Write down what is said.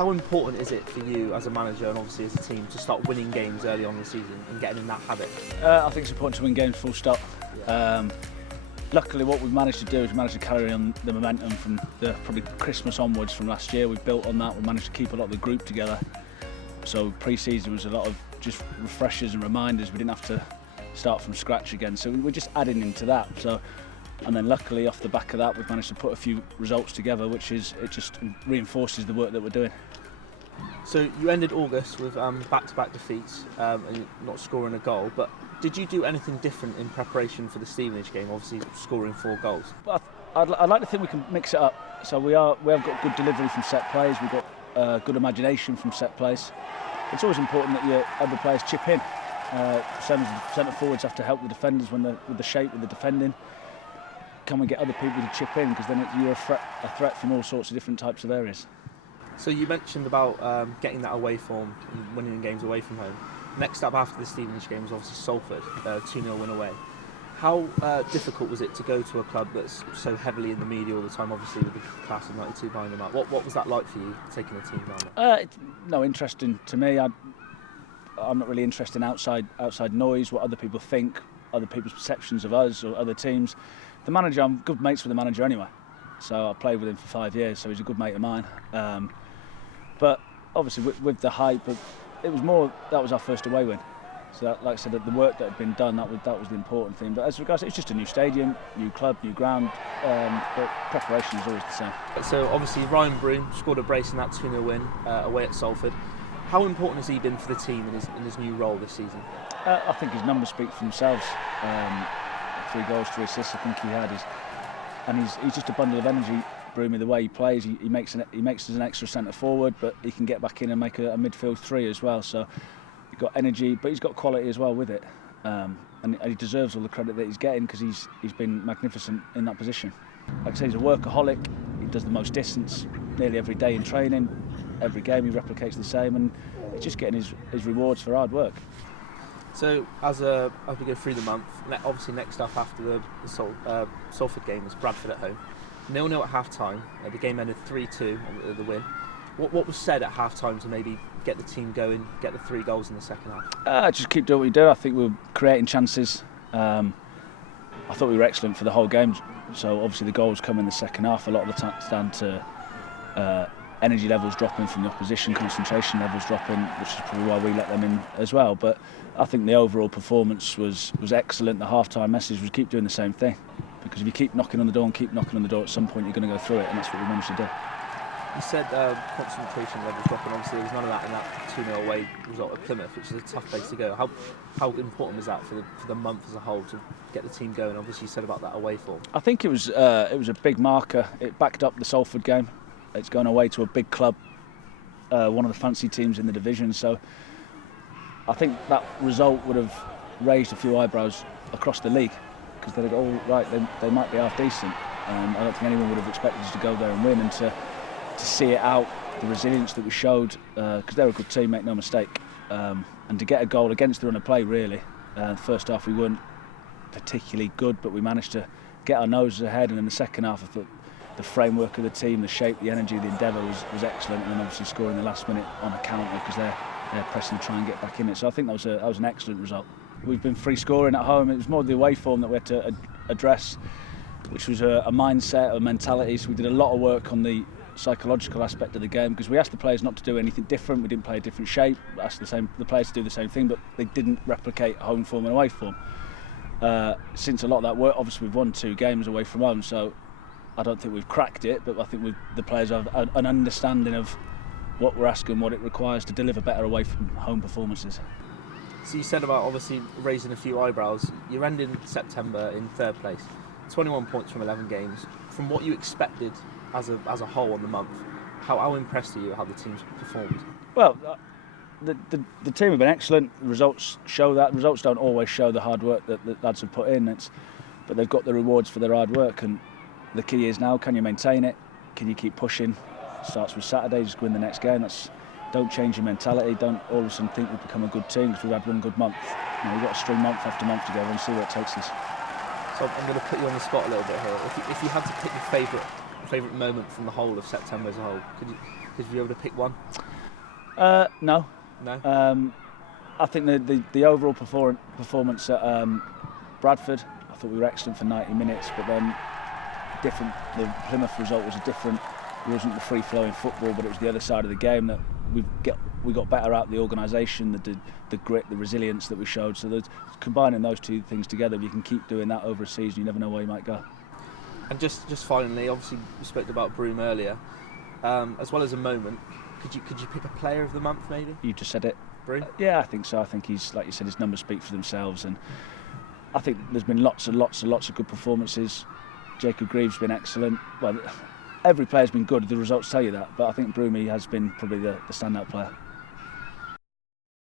How important is it for you as a manager and obviously as a team to start winning games early on in the season and getting in that habit? I think it's important to win games full stop. Luckily what we've managed to do is managed to carry on the momentum from the probably Christmas onwards from last year. We've built on that, we've managed to keep a lot of the group together. So pre-season was a lot of just refreshers and reminders. We didn't have to start from scratch again, so we're just adding into that. And then luckily off the back of that we've managed to put a few results together, which is, it just reinforces the work that we're doing. So you ended August with back-to-back defeats and not scoring a goal, but did you do anything different in preparation for the Stevenage game, obviously scoring 4 goals? Well, I'd like to think we can mix it up. So we have got good delivery from set plays, we've got good imagination from set plays. It's always important that your other players chip in. Same as the centre forwards have to help the defenders with the shape of the defending. Can we get other people to chip in, because then you're a threat from all sorts of different types of areas. So you mentioned about getting that away form and winning games away from home. Next up after the Stevenage game was obviously Salford, 2-0 win away. How difficult was it to go to a club that's so heavily in the media all the time, obviously with the class of 92 behind them up? What was that like for you, taking a team down? No, interesting to me. I'm not really interested in outside noise, what other people think, other people's perceptions of us or other teams. The manager, I'm good mates with the manager anyway, so I played with him for 5 years, so he's a good mate of mine. But obviously with the hype, it was more, that was our first away win. So that, like I said, the work that had been done, that was the important thing. But as regards, it's just a new stadium, new club, new ground, but preparation is always the same. So obviously Ryan Broom scored a brace in that 2-0 win away at Salford. How important has he been for the team in his new role this season? I think his numbers speak for themselves. 3 goals, 3 assists I think he had. He's just a bundle of energy, Broomy, the way he plays. He makes us an extra centre forward, but he can get back in and make a midfield 3 as well. So he's got energy, but he's got quality as well with it. And he deserves all the credit that he's getting, because he's been magnificent in that position. Like I say, he's a workaholic. He does the most distance nearly every day in training. Every game he replicates the same, and he's just getting his rewards for hard work. So as we go through the month, obviously next up after the Salford game was Bradford at home. 0-0 at half-time. The game ended 3-2 on the win. What was said at half-time to maybe get the team going, get the 3 goals in the second half? Just keep doing what we do. I think we were creating chances. I thought we were excellent for the whole game. So obviously the goals come in the second half. A lot of the time down to energy levels dropping from the opposition, concentration levels dropping, which is probably why we let them in as well. But I think the overall performance was excellent. The half-time message was keep doing the same thing, because if you keep knocking on the door and keep knocking on the door, at some point you're going to go through it, and that's what we managed to do. You said concentration levels dropping. Obviously there was none of that in that 2-0 away result at Plymouth, which is a tough place to go. How important was that for the month as a whole to get the team going? Obviously you said about that away form. I think it was a big marker. It backed up the Salford game. It's going away to a big club, one of the fancy teams in the division. So I think that result would have raised a few eyebrows across the league, because they'd go, oh, right, they might be half decent. I don't think anyone would have expected us to go there and win, and to see it out, the resilience that we showed, because they're a good team, make no mistake, and to get a goal against the run of play, really. First half we weren't particularly good, but we managed to get our noses ahead, and in the second half I thought the framework of the team, the shape, the energy, the endeavour was excellent, and then obviously scoring the last minute on a counter, because they're pressing to try and get back in it. So I think that was an excellent result. We've been free scoring at home. It was more the away form that we had to address, which was a mindset, a mentality. So we did a lot of work on the psychological aspect of the game, because we asked the players not to do anything different. We didn't play a different shape. We asked the players to do the same thing, but they didn't replicate home form and away form. Since a lot of that work, obviously we've won 2 games away from home, so I don't think we've cracked it, but I think the players have an understanding of what we're asking, what it requires to deliver better away from home performances. So you said about obviously raising a few eyebrows. You're ending September in 3rd place, 21 points from 11 games. From what you expected as a whole on the month, how impressed are you how the team's performed? Well, the team have been excellent. The results show that. The results don't always show the hard work that the lads have put in, but they've got the rewards for their hard work, and the key is now, can you maintain it? Can you keep pushing? Starts with Saturday, just win the next game. Don't change your mentality. Don't all of a sudden think we've become a good team because we've had one good month. We've got to string month after month together and see where it takes us. So I'm going to put you on the spot a little bit here. If you had to pick your favourite moment from the whole of September as a whole, could Could you be able to pick one? No. No. I think the overall performance at Bradford, I thought we were excellent for 90 minutes, but then the Plymouth result was different. It wasn't the free-flowing football, but it was the other side of the game that we got better out of the organisation, the grit, the resilience that we showed. So combining those two things together, if you can keep doing that over a season, you never know where you might go. And just finally, obviously we spoke about Broom earlier, as well as a moment. Could you pick a player of the month maybe? You just said it. Broom? Yeah, I think so. I think he's, like you said, his numbers speak for themselves, and I think there's been lots and lots and lots of good performances. Jacob Greaves has been excellent. Well, every player's been good. The results tell you that, but I think Broomy has been probably the standout player.